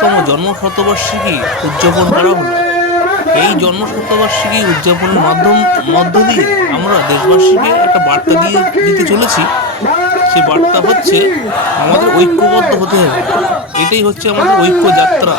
50তম জন্মশতবার্ষিকী উদযাপন করা হলো। এই জন্মশতবার্ষিকী উদযাপনের মধ্য দিয়ে আমরা দেশবাসীকে একটা বার্তা দিতে চলেছি। সেই বার্তা হচ্ছে আমাদের ঐক্যবদ্ধ হতে হবে। এটাই হচ্ছে আমাদের ঐক্য যাত্রা।